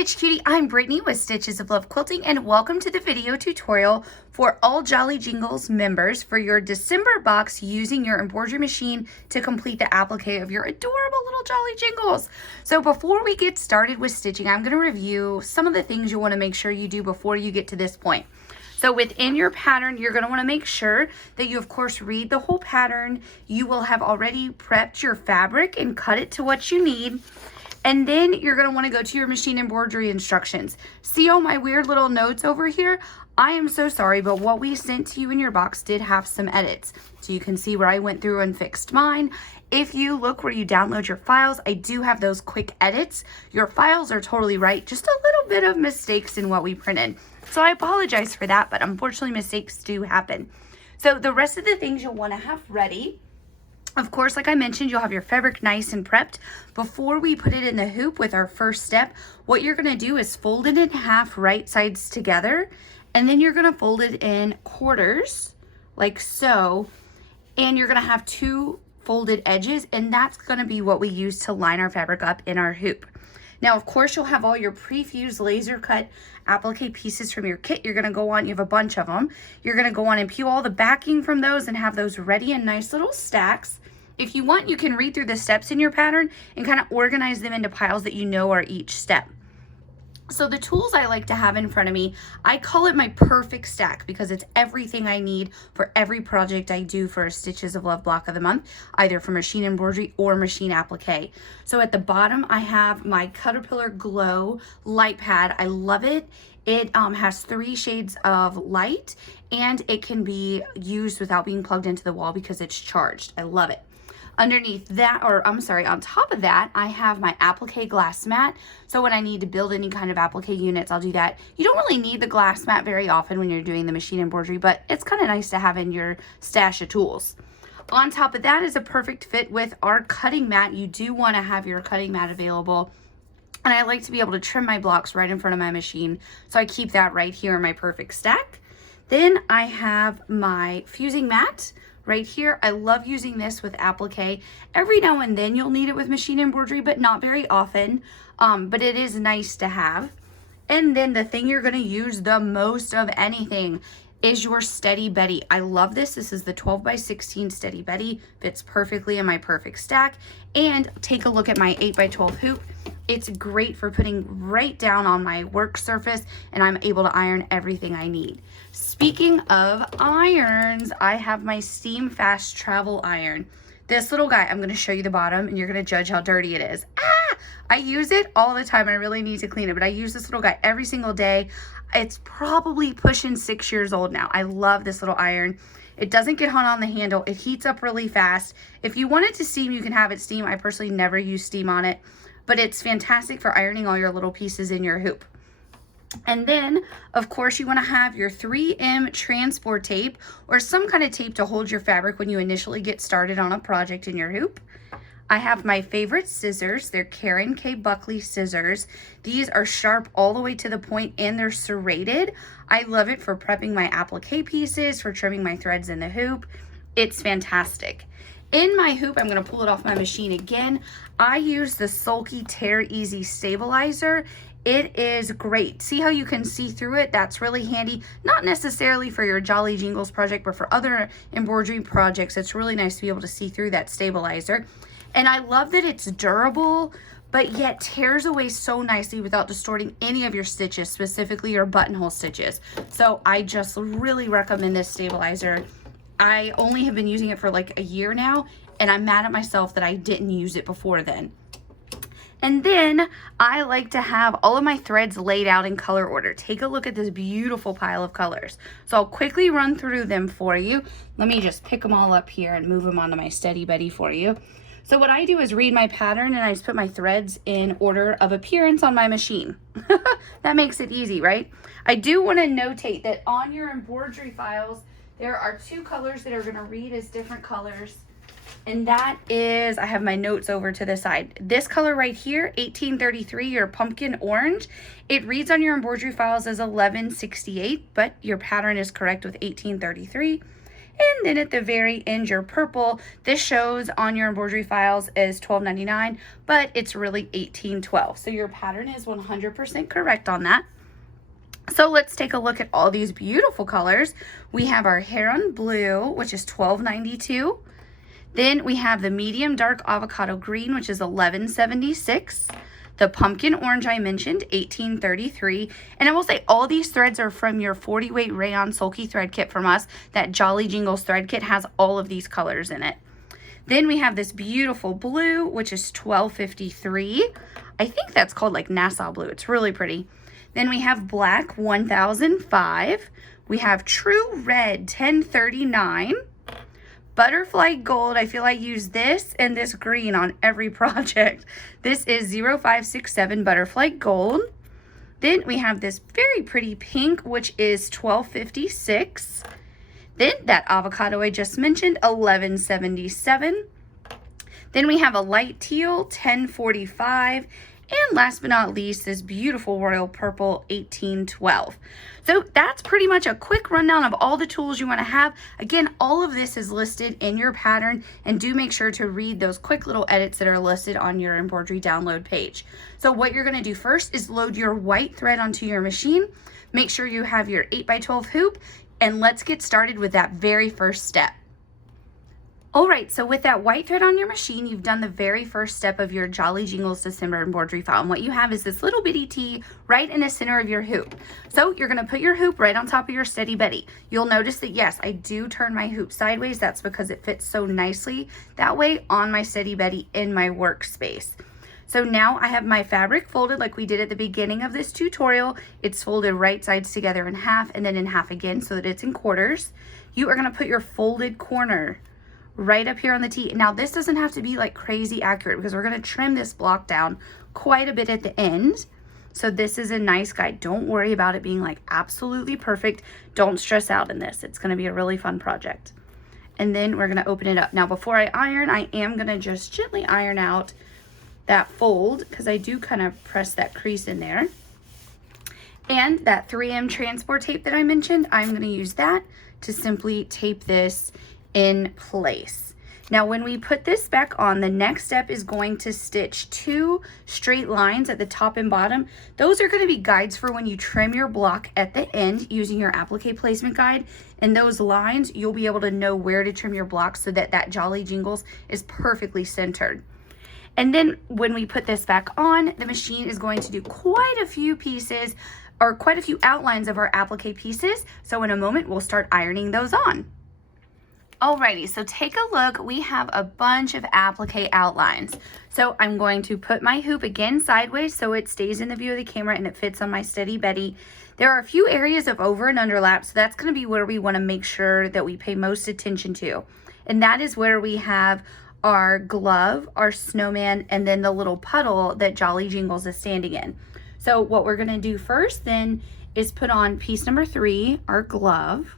Stitch Cutie, I'm Brittany with Stitches of Love Quilting, and welcome to the video tutorial for all Jolly Jingles members for your December box using your embroidery machine to complete the applique of your adorable little Jolly Jingles. So before we get started with stitching, I'm going to review some of the things you want to make sure you do before you get to this point. So within your pattern, you're going to want to make sure that you, of course, read the whole pattern. You will have already prepped your fabric and cut it to what you need. And then you're going to want to go to your machine embroidery instructions. See all my weird little notes over here? I am so sorry, but what we sent to you in your box did have some edits. So you can see where I went through and fixed mine. If you look where you download your files, I do have those quick edits. Your files are totally right. Just a little bit of mistakes in what we printed. So I apologize for that, but unfortunately mistakes do happen. So the rest of the things you'll want to have ready. Of course, like I mentioned, you'll have your fabric nice and prepped. Before we put it in the hoop with our first step, what you're going to do is fold it in half right sides together. And then you're going to fold it in quarters, like so. And you're going to have two folded edges. And that's going to be what we use to line our fabric up in our hoop. Now, of course, you'll have all your pre-fused laser cut applique pieces from your kit. You're going to go on, you have a bunch of them. You're going to go on and peel all the backing from those and have those ready in nice little stacks. If you want, you can read through the steps in your pattern and kind of organize them into piles that you know are each step. So the tools I like to have in front of me, I call it my perfect stack because it's everything I need for every project I do for a Stitches of Love block of the month, either for machine embroidery or machine applique. So at the bottom, I have my Caterpillar Glow light pad. I love it. It has 3 shades of light and it can be used without being plugged into the wall because it's charged. I love it. Underneath that, or I'm sorry, on top of that, I have my applique glass mat. So when I need to build any kind of applique units, I'll do that. You don't really need the glass mat very often when you're doing the machine embroidery, but it's kind of nice to have in your stash of tools. On top of that is a perfect fit with our cutting mat. You do want to have your cutting mat available. And I like to be able to trim my blocks right in front of my machine. So I keep that right here in my perfect stack. Then I have my fusing mat right here. I love using this with applique. Every now and then you'll need it with machine embroidery, but not very often. But it is nice to have. And then the thing you're going to use the most of anything is your Steady Betty. I love this. This is the 12x16 Steady Betty. Fits perfectly in my perfect stack. And take a look at my 8x12 hoop. It's great for putting right down on my work surface, and I'm able to iron everything I need. Speaking of irons, I have my Steam Fast Travel Iron. This little guy, I'm going to show you the bottom, and you're going to judge how dirty it is. I use it all the time. I really need to clean it, but I use this little guy every single day. It's probably pushing 6 years old now. I love this little iron. It doesn't get hot on the handle. It heats up really fast. If you want it to steam, you can have it steam. I personally never use steam on it, but it's fantastic for ironing all your little pieces in your hoop. And then, of course, you want to have your 3M transport tape or some kind of tape to hold your fabric when you initially get started on a project in your hoop. I have my favorite scissors. They're Karen K. Buckley scissors. These are sharp all the way to the point and they're serrated. I love it for prepping my applique pieces, for trimming my threads in the hoop. It's fantastic. In my hoop, I'm going to pull it off my machine again. I use the Sulky Tear Easy Stabilizer. It is great. See how you can see through it? That's really handy. Not necessarily for your Jolly Jingles project, but for other embroidery projects, it's really nice to be able to see through that stabilizer. And I love that it's durable, but yet tears away so nicely without distorting any of your stitches, specifically your buttonhole stitches. So I just really recommend this stabilizer. I only have been using it for like a year now, and I'm mad at myself that I didn't use it before then. And then I like to have all of my threads laid out in color order. Take a look at this beautiful pile of colors. So I'll quickly run through them for you. Let me just pick them all up here and move them onto my Steady Betty for you. So what I do is read my pattern and I just put my threads in order of appearance on my machine. That makes it easy, right? I do want to notate that on your embroidery files, there are 2 colors that are going to read as different colors. And that is, I have my notes over to the side. This color right here, 1833, your pumpkin orange, it reads on your embroidery files as 1168, but your pattern is correct with 1833. And then at the very end, your purple. This shows on your embroidery files as $12.99, but it's really $18.12. So your pattern is 100% correct on that. So let's take a look at all these beautiful colors. We have our Heron Blue, which is $12.92. Then we have the medium dark avocado green, which is $11.76. The pumpkin orange I mentioned, $18.33. And I will say all these threads are from your 40 weight rayon sulky thread kit from us. That Jolly Jingles thread kit has all of these colors in it. Then we have this beautiful blue, which is $12.53. I think that's called like Nassau blue. It's really pretty. Then we have black, $1,005. We have true red, $10.39. Butterfly gold, I feel I use this and this green on every project. This is 0567 butterfly gold. Then we have this very pretty pink, which is $12.56. Then that avocado I just mentioned, $11.77. Then we have a light teal, $10.45. And last but not least, this beautiful royal purple, $18.12. So that's pretty much a quick rundown of all the tools you want to have. Again, all of this is listed in your pattern, and do make sure to read those quick little edits that are listed on your embroidery download page. So what you're going to do first is load your white thread onto your machine. Make sure you have your 8x12 hoop, and let's get started with that very first step. All right, so with that white thread on your machine, you've done the very first step of your Jolly Jingles December embroidery file. And what you have is this little bitty T right in the center of your hoop. So you're gonna put your hoop right on top of your Steady Betty. You'll notice that, yes, I do turn my hoop sideways. That's because it fits so nicely that way on my Steady Betty in my workspace. So now I have my fabric folded like we did at the beginning of this tutorial. It's folded right sides together in half and then in half again so that it's in quarters. You are gonna put your folded corner right up here on the T. Now this doesn't have to be like crazy accurate because we're going to trim this block down quite a bit at the end. So this is a nice guide. Don't worry about it being like absolutely perfect. Don't stress out in this. It's going to be a really fun project. And then we're going to open it up. Now before I iron, I am going to just gently iron out that fold because I do kind of press that crease in there. And that 3M transport tape that I mentioned, I'm going to use that to simply tape this in place. Now when we put this back on, the next step is going to stitch 2 straight lines at the top and bottom. Those are going to be guides for when you trim your block at the end using your applique placement guide. And those lines, you'll be able to know where to trim your block so that that Jolly Jingles is perfectly centered. And then when we put this back on, the machine is going to do quite a few pieces or quite a few outlines of our applique pieces. So in a moment, we'll start ironing those on. Alrighty, so take a look. We have a bunch of applique outlines. So I'm going to put my hoop again sideways so it stays in the view of the camera and it fits on my Steady Betty. There are a few areas of over and underlap, so that's going to be where we want to make sure that we pay most attention to. And that is where we have our glove, our snowman, and then the little puddle that Jolly Jingles is standing in. So what we're going to do first then is put on piece number 3, our glove,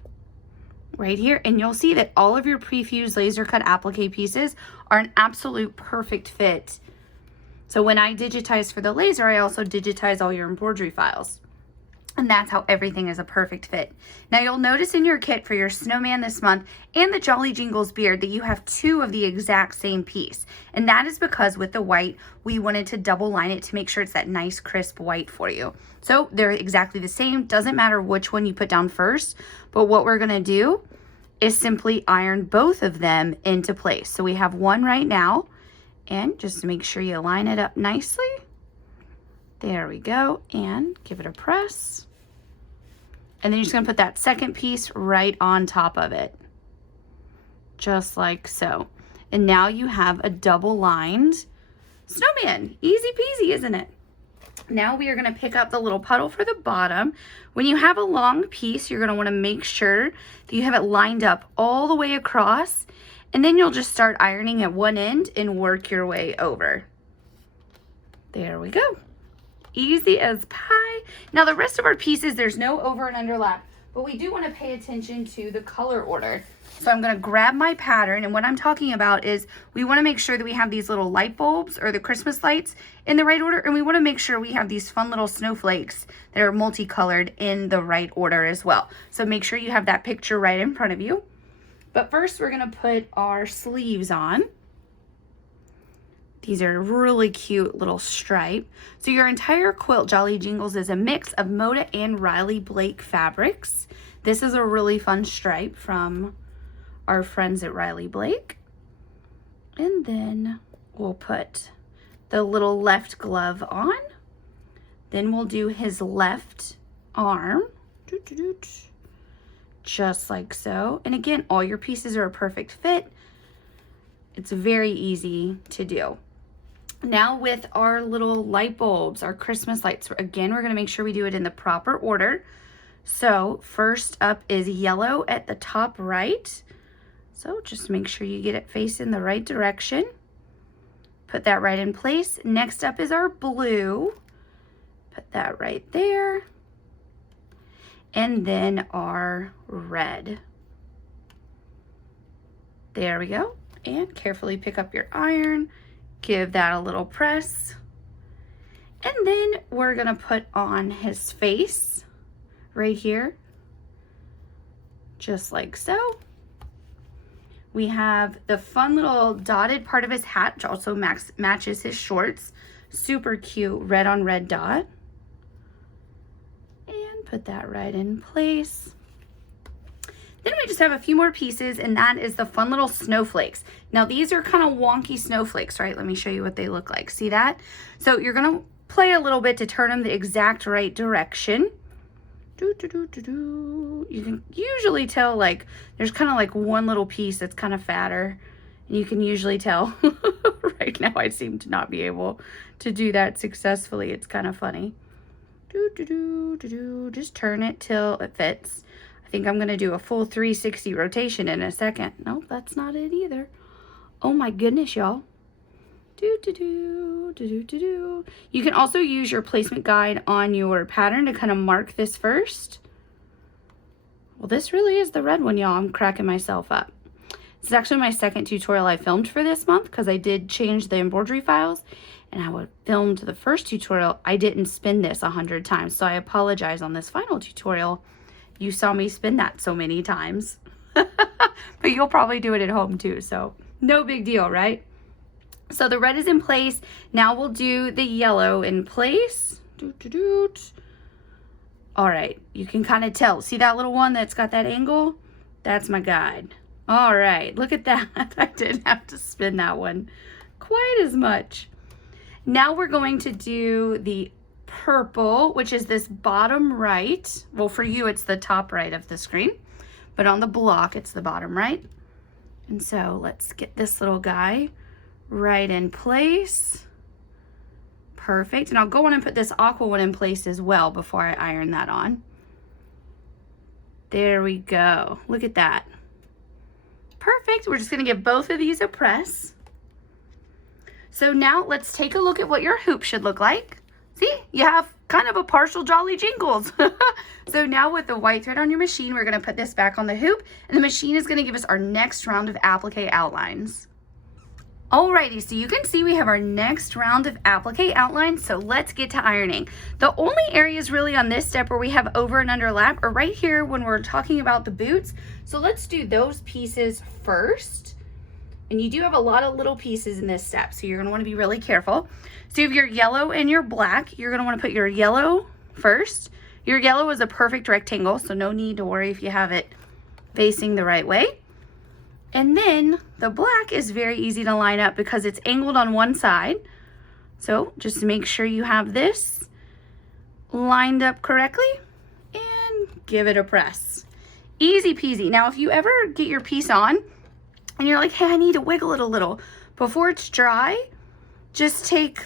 right here, and you'll see that all of your pre-fused laser cut applique pieces are an absolute perfect fit. So when I digitize for the laser, I also digitize all your embroidery files. And that's how everything is a perfect fit. Now you'll notice in your kit for your snowman this month and the Jolly Jingles beard that you have 2 of the exact same piece. And that is because with the white, we wanted to double line it to make sure it's that nice crisp white for you. So they're exactly the same. Doesn't matter which one you put down first, but what we're gonna do is simply iron both of them into place. So we have one right now, and just to make sure you line it up nicely. There we go, and give it a press. And then you're just gonna put that second piece right on top of it. Just like so. And now you have a double lined snowman. Easy peasy, isn't it? Now we are gonna pick up the little puddle for the bottom. When you have a long piece, you're gonna wanna make sure that you have it lined up all the way across, and then you'll just start ironing at one end and work your way over. There we go. Easy as pie. Now the rest of our pieces, there's no over and underlap, but we do want to pay attention to the color order. So I'm going to grab my pattern, and what I'm talking about is we want to make sure that we have these little light bulbs or the Christmas lights in the right order, and we want to make sure we have these fun little snowflakes that are multicolored in the right order as well. So make sure you have that picture right in front of you. But first we're gonna put our sleeves on. These are a really cute little stripe. So your entire quilt, Jolly Jingles, is a mix of Moda and Riley Blake fabrics. This is a really fun stripe from our friends at Riley Blake. And then we'll put the little left glove on. Then we'll do his left arm. Just like so. And again, all your pieces are a perfect fit. It's very easy to do. Now with our little light bulbs, our Christmas lights, again, we're gonna make sure we do it in the proper order. So first up is yellow at the top right. So just make sure you get it facing the right direction. Put that right in place. Next up is our blue. Put that right there. And then our red. There we go. And carefully pick up your iron. Give that a little press. And then we're gonna put on his face right here. Just like so. We have the fun little dotted part of his hat, which also matches his shorts. Super cute red on red dot. And put that right in place. Then we just have a few more pieces, and that is the fun little snowflakes. Now these are kind of wonky snowflakes, right? Let me show you what they look like. See that? So you're gonna play a little bit to turn them the exact right direction. You can usually tell, like, there's kind of like one little piece that's kind of fatter, and you can usually tell. Right now I seem to not be able to do that successfully. It's kind of funny. Just turn it till it fits. I think I'm gonna do a full 360 rotation in a second. Nope, that's not it either. Oh my goodness, y'all. You can also use your placement guide on your pattern to kind of mark this first. Well, this really is the red one, y'all. I'm cracking myself up. This is actually my second tutorial I filmed for this month because I did change the embroidery files, and I filmed the first tutorial. I didn't spin this 100 times, so I apologize on this final tutorial. You saw me spin that so many times. But you'll probably do it at home too, so no big deal, right? So the red is in place. Now we'll do the yellow in place. All right, you can kind of tell. See that little one that's got that angle? That's my guide. All right, look at that. I didn't have to spin that one quite as much. Now we're going to do the purple, which is this bottom right. Well, for you, it's the top right of the screen, but on the block, it's the bottom right. And so let's get this little guy right in place. Perfect. And I'll go on and put this aqua one in place as well before I iron that on. There we go. Look at that. Perfect. We're just going to give both of these a press. So now let's take a look at what your hoop should look like. See, you have kind of a partial Jolly Jingles. So now with the white thread on your machine, we're going to put this back on the hoop, and the machine is going to give us our next round of applique outlines. Alrighty, so you can see we have our next round of applique outlines, so let's get to ironing. The only areas really on this step where we have over and under lap are right here when we're talking about the boots. So let's do those pieces first. And you do have a lot of little pieces in this step, so you're gonna wanna be really careful. So you have your yellow and your black. You're gonna wanna put your yellow first. Your yellow is a perfect rectangle, so no need to worry if you have it facing the right way. And then the black is very easy to line up because it's angled on one side. So just make sure you have this lined up correctly and give it a press. Easy peasy. Now, if you ever get your piece on and you're like, hey, I need to wiggle it a little, before it's dry, just take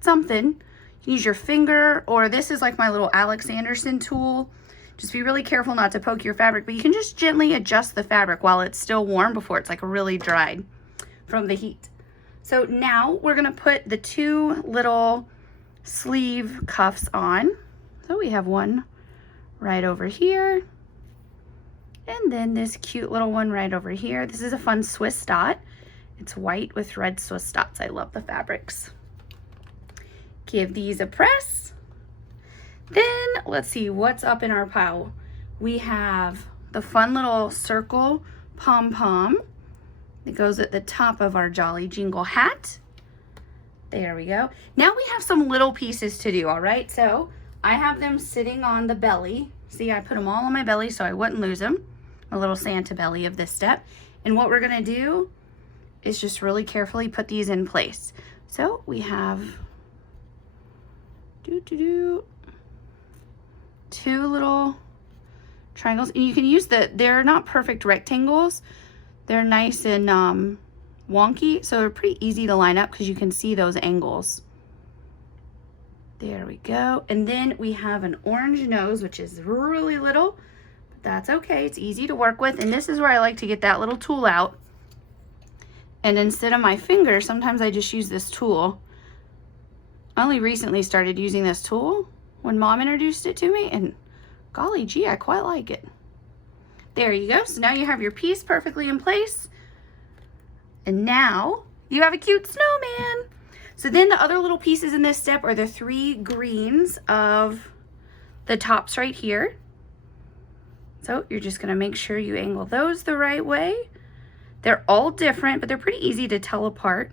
something. You can use your finger, or this is like my little Alex Anderson tool. Just be really careful not to poke your fabric, but you can just gently adjust the fabric while it's still warm before it's like really dried from the heat. So now we're gonna put the two little sleeve cuffs on. So we have one right over here, and then this cute little one right over here. This is a fun Swiss dot. It's white with red Swiss dots. I love the fabrics. Give these a press. Then let's see what's up in our pile. We have the fun little circle pom-pom that goes at the top of our Jolly Jingle hat. There we go. Now we have some little pieces to do, all right? So I have them sitting on the belly. See, I put them all on my belly so I wouldn't lose them. A little Santa belly of this step. And what we're gonna do is just really carefully put these in place. So we have two little triangles, and you can use they're not perfect rectangles. They're nice and wonky, so they're pretty easy to line up because you can see those angles. There we go. And then we have an orange nose, which is really little, but that's okay. It's easy to work with. And this is where I like to get that little tool out. And instead of my finger, sometimes I just use this tool. I only recently started using this tool when Mom introduced it to me, and golly gee, I quite like it. There you go. So now you have your piece perfectly in place. And now you have a cute snowman. So then the other little pieces in this step are the 3 greens of the tops right here. So you're just gonna make sure you angle those the right way. They're all different, but they're pretty easy to tell apart.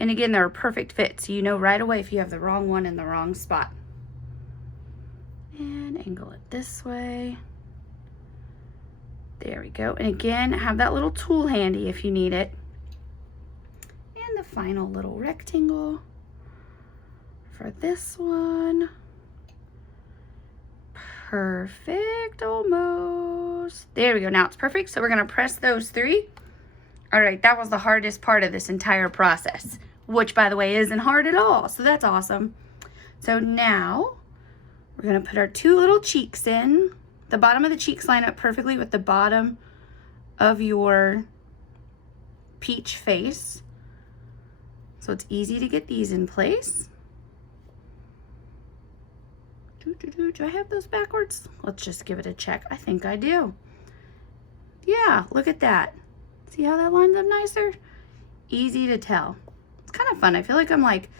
And again, they're a perfect fit, so you know right away if you have the wrong one in the wrong spot. And angle it this way. There we go. And again, have that little tool handy if you need it. And the final little rectangle for this one. Perfect, almost. There we go. Now it's perfect. So we're going to press those 3. All right, that was the hardest part of this entire process, which, by the way, isn't hard at all. So that's awesome. So now we're going to put our 2 little cheeks in. The bottom of the cheeks line up perfectly with the bottom of your peach face. So it's easy to get these in place. Do I have those backwards? Let's just give it a check. I think I do. Yeah, look at that. See how that lines up nicer? Easy to tell. It's kind of fun. I feel like I'm like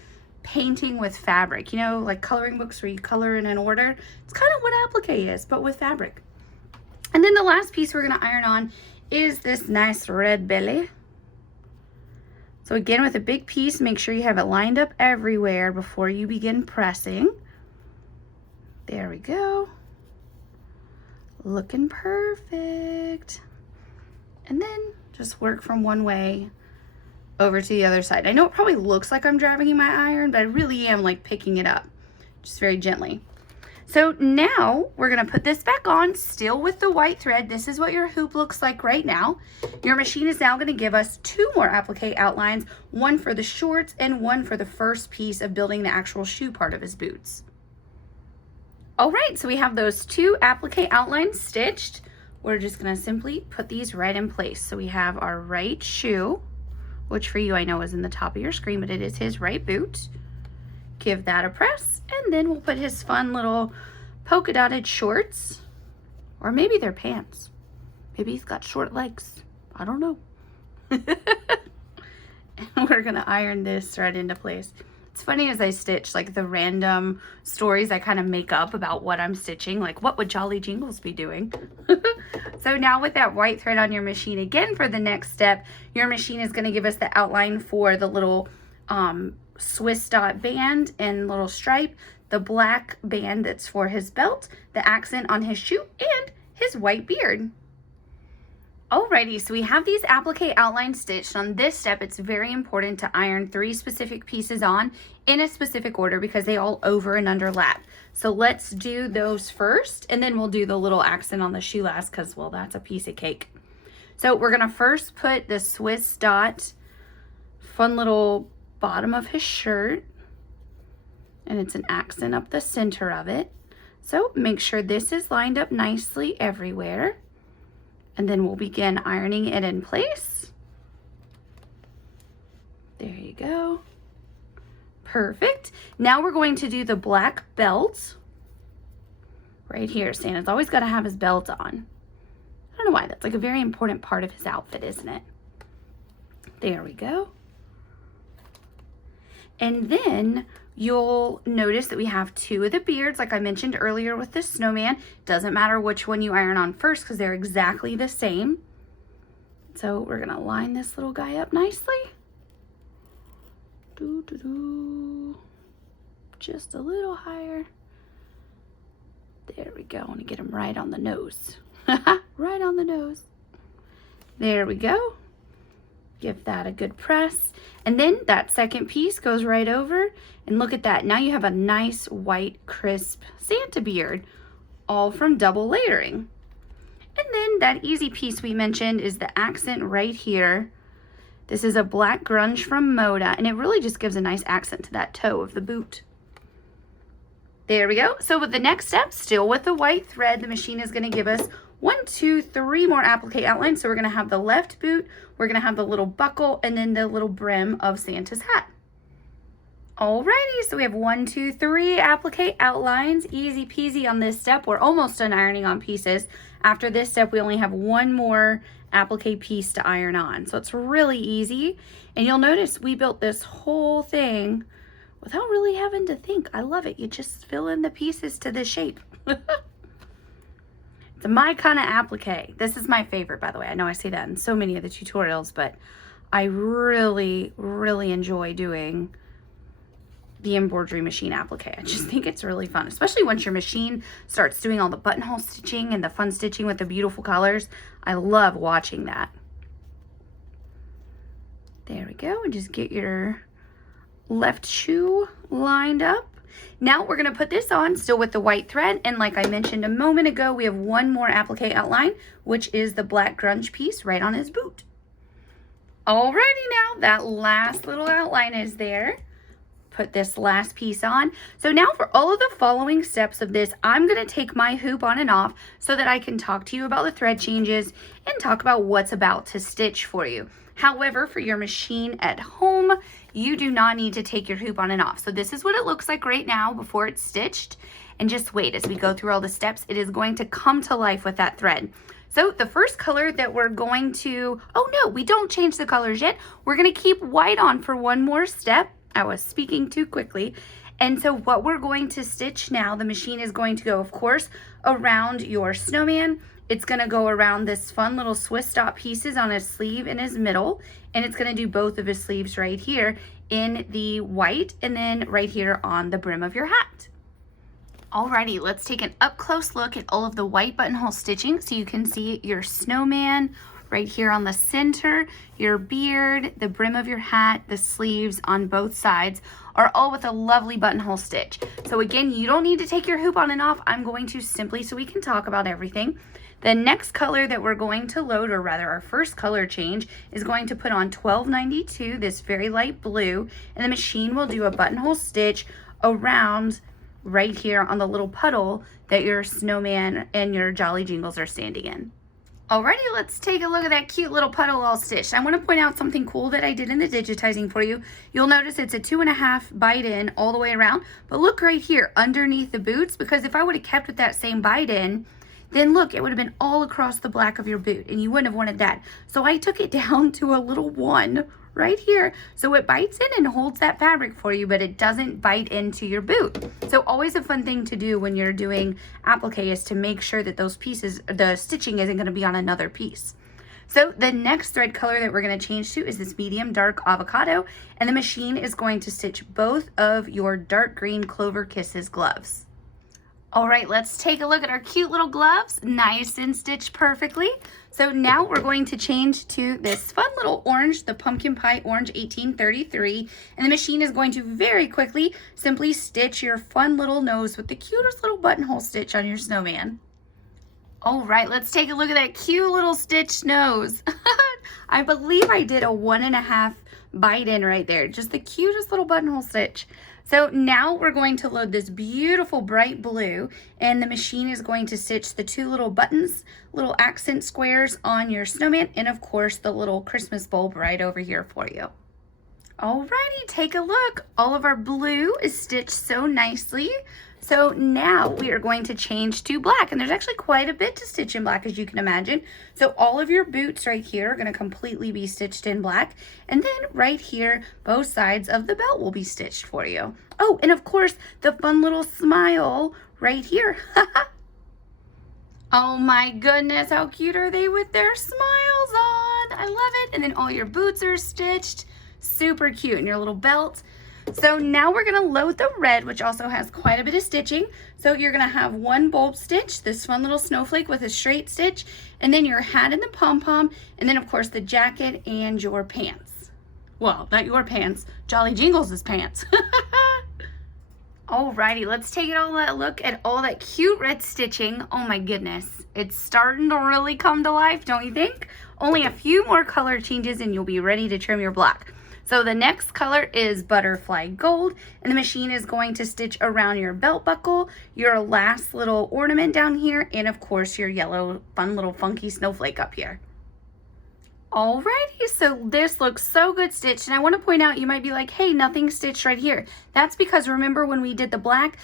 painting with fabric, you know, like coloring books where you color in an order. It's kind of what applique is, but with fabric. And then the last piece we're going to iron on is this nice red belly. So again, with a big piece, make sure you have it lined up everywhere before you begin pressing. There we go. Looking perfect. And then just work from one way over to the other side. I know it probably looks like I'm driving my iron, but I really am like picking it up just very gently. So now we're gonna put this back on, still with the white thread. This is what your hoop looks like right now. Your machine is now gonna give us 2 more applique outlines, one for the shorts and one for the first piece of building the actual shoe part of his boots. All right, so we have those 2 applique outlines stitched. We're just gonna simply put these right in place. So we have our right shoe, which for you I know is in the top of your screen, but it is his right boot. Give that a press, and then we'll put his fun little polka dotted shorts, or maybe they're pants. Maybe he's got short legs. I don't know. And we're gonna iron this right into place. It's funny as I stitch, like the random stories I kind of make up about what I'm stitching, like what would Jolly Jingles be doing? So now with that white thread on your machine, again for the next step, your machine is going to give us the outline for the little Swiss dot band and little stripe, the black band that's for his belt, the accent on his shoe, and his white beard. Alrighty, so we have these applique outlines stitched. On this step, it's very important to iron 3 specific pieces on in a specific order because they all over and underlap. So let's do those first, and then we'll do the little accent on the shoe last because, well, that's a piece of cake. So we're gonna first put the Swiss dot, fun little bottom of his shirt, and it's an accent up the center of it. So make sure this is lined up nicely everywhere. And then we'll begin ironing it in place. There you go. Perfect. Now we're going to do the black belt right here. Santa's always got to have his belt on. I don't know why. That's like a very important part of his outfit, isn't it? There we go. And then You'll notice that we have 2 of the beards, like I mentioned earlier with the snowman. Doesn't matter which one you iron on first because they're exactly the same. So we're gonna line this little guy up nicely. Just a little higher. There we go. I want to get him right on the nose. Right on the nose. There we go. Give that a good press. And then that second piece goes right over. And look at that. Now you have a nice white crisp Santa beard, all from double layering. And then that easy piece we mentioned is the accent right here. This is a black grunge from Moda, and it really just gives a nice accent to that toe of the boot. There we go. So with the next step, still with the white thread, the machine is going to give us 1, 2, 3 more applique outlines. So we're going to have the left boot, we're going to have the little buckle, and then the little brim of Santa's hat. Alrighty, so we have 1, 2, 3 applique outlines. Easy peasy on this step. We're almost done ironing on pieces. After this step, we only have 1 more applique piece to iron on. So it's really easy. And you'll notice we built this whole thing without really having to think. I love it. You just fill in the pieces to the shape. It's my kind of applique. This is my favorite, by the way. I know I say that in so many of the tutorials, but I really, really enjoy doing the embroidery machine applique. I just think it's really fun, especially once your machine starts doing all the buttonhole stitching and the fun stitching with the beautiful colors. I love watching that. There we go. And just get your left shoe lined up. Now we're going to put this on still with the white thread, and like I mentioned a moment ago, we have 1 more applique outline, which is the black grunge piece right on his boot. Alrighty, now that last little outline is there. Put this last piece on. So now for all of the following steps of this, I'm going to take my hoop on and off so that I can talk to you about the thread changes and talk about what's about to stitch for you. However, for your machine at home, you do not need to take your hoop on and off. So this is what it looks like right now before it's stitched. And just wait, as we go through all the steps, it is going to come to life with that thread. So the first color that we're going to, oh no, we don't change the colors yet. We're going to keep white on for 1 more step. I was speaking too quickly. And so what we're going to stitch now, the machine is going to go, of course, around your snowman. It's going to go around this fun little Swiss dot pieces on his sleeve in his middle. And it's going to do both of his sleeves right here in the white and then right here on the brim of your hat. Alrighty, let's take an up close look at all of the white buttonhole stitching so you can see your snowman right here on the center, your beard, the brim of your hat, the sleeves on both sides are all with a lovely buttonhole stitch. So again, you don't need to take your hoop on and off. I'm going to simply, so we can talk about everything. The next color that we're going to load, or rather our first color change, is going to put on 1292, this very light blue, and the machine will do a buttonhole stitch around right here on the little puddle that your snowman and your Jolly Jingles are standing in. Alrighty, let's take a look at that cute little puddle all stitched. I want to point out something cool that I did in the digitizing for you. You'll notice it's a 2.5 bite in all the way around, but look right here underneath the boots, because if I would have kept with that same bite in, then look, it would have been all across the black of your boot, and you wouldn't have wanted that. So I took it down to a little 1 right here, so it bites in and holds that fabric for you, but it doesn't bite into your boot. So always a fun thing to do when you're doing applique is to make sure that those pieces, the stitching isn't going to be on another piece. So the next thread color that we're going to change to is this medium dark avocado, and the machine is going to stitch both of your dark green Clover Kisses gloves. All right, let's take a look at our cute little gloves, nice and stitched perfectly. So now we're going to change to this fun little orange, the Pumpkin Pie Orange 1833, and the machine is going to very quickly simply stitch your fun little nose with the cutest little buttonhole stitch on your snowman. All right, let's take a look at that cute little stitched nose. I believe I did a 1.5 bite in right there, just the cutest little buttonhole stitch. So now we're going to load this beautiful bright blue, and the machine is going to stitch the 2 little buttons, little accent squares on your snowman, and of course the little Christmas bulb right over here for you. Alrighty, take a look. All of our blue is stitched so nicely. So now we are going to change to black, and there's actually quite a bit to stitch in black, as you can imagine. So all of your boots right here are going to completely be stitched in black, and then right here both sides of the belt will be stitched for you. Oh, and of course the fun little smile right here. Oh my goodness, how cute are they with their smiles on? I love it. And then all your boots are stitched, super cute, and your little belt. So now we're gonna load the red, which also has quite a bit of stitching. So you're gonna have one bulb stitch, this fun little snowflake with a straight stitch, and then your hat and the pom-pom, and then of course the jacket and your pants. Well, not your pants, Jolly Jingles' pants. Alrighty, let's take a look at all that cute red stitching. Oh my goodness, it's starting to really come to life, don't you think? Only a few more color changes and you'll be ready to trim your block. So the next color is Butterfly Gold, and the machine is going to stitch around your belt buckle, your last little ornament down here, and of course your yellow fun little funky snowflake up here. Alrighty, so this looks so good stitched, and I want to point out, you might be like, hey, nothing's stitched right here. That's because remember when we did the black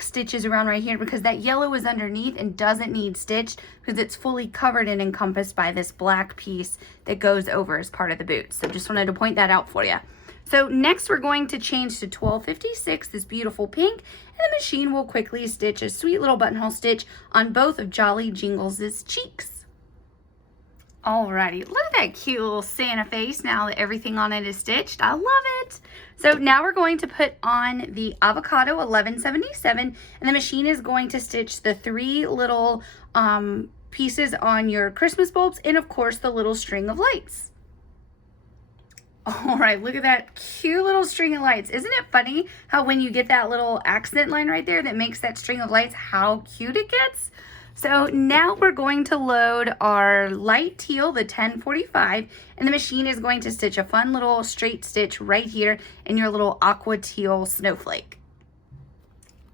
stitches around right here because that yellow is underneath and doesn't need stitched because it's fully covered and encompassed by this black piece that goes over as part of the boot. So just wanted to point that out for you. So next we're going to change to 1256, this beautiful pink, and the machine will quickly stitch a sweet little buttonhole stitch on both of Jolly Jingles' cheeks. Alrighty, look at that cute little Santa face now that everything on it is stitched. I love it. So now we're going to put on the Avocado 1177, and the machine is going to stitch the three little pieces on your Christmas bulbs and of course the little string of lights. All right, look at that cute little string of lights. Isn't it funny how when you get that little accent line right there that makes that string of lights, how cute it gets? So now we're going to load our light teal, the 1045, and the machine is going to stitch a fun little straight stitch right here in your little aqua teal snowflake.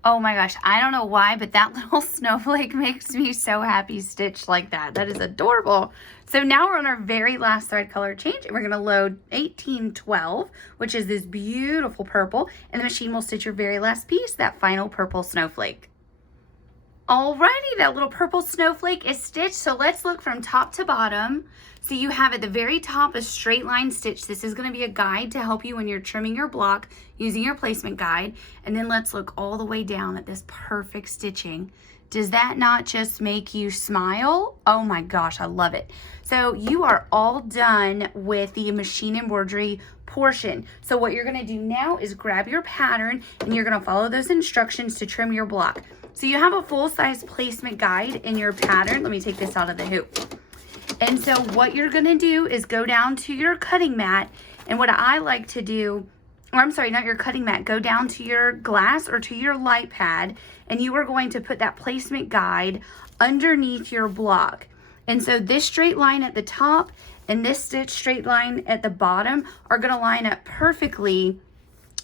Oh my gosh, I don't know why, but that little snowflake makes me so happy stitched like that. That is adorable. So now we're on our very last thread color change, and we're gonna load 1812, which is this beautiful purple, and the machine will stitch your very last piece, that final purple snowflake. Alrighty, that little purple snowflake is stitched, so let's look from top to bottom. So you have at the very top a straight line stitch. This is going to be a guide to help you when you're trimming your block using your placement guide. And then let's look all the way down at this perfect stitching. Does that not just make you smile? Oh my gosh, I love it. So you are all done with the machine embroidery portion. So what you're going to do now is grab your pattern and you're going to follow those instructions to trim your block. So you have a full-size placement guide in your pattern. Let me take this out of the hoop. And so what you're gonna do is go down to your cutting mat, and what I like to do, or I'm sorry, not your cutting mat, go down to your glass or to your light pad, and you are going to put that placement guide underneath your block. And so this straight line at the top and this stitch straight line at the bottom are gonna line up perfectly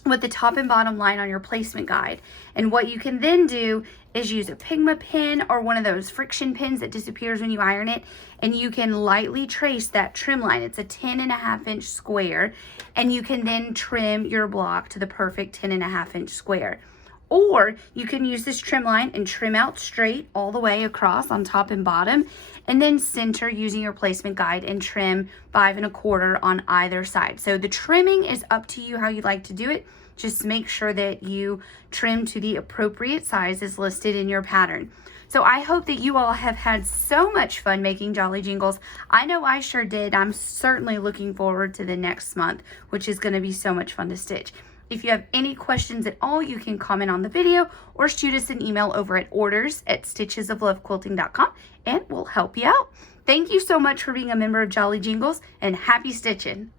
with the top and bottom line on your placement guide. And what you can then do is use a Pigma pin or one of those friction pins that disappears when you iron it, and you can lightly trace that trim line. It's a 10.5-inch square, and you can then trim your block to the perfect 10.5-inch square. Or you can use this trim line and trim out straight all the way across on top and bottom, and then center using your placement guide and trim 5 1/4 on either side. So the trimming is up to you how you like to do it. Just make sure that you trim to the appropriate sizes listed in your pattern. So I hope that you all have had so much fun making Jolly Jingles. I know I sure did. I'm certainly looking forward to the next month, which is going to be so much fun to stitch. If you have any questions at all, you can comment on the video or shoot us an email over at orders@stitchesoflovequilting.com and we'll help you out. Thank you so much for being a member of Jolly Jingles, and happy stitching.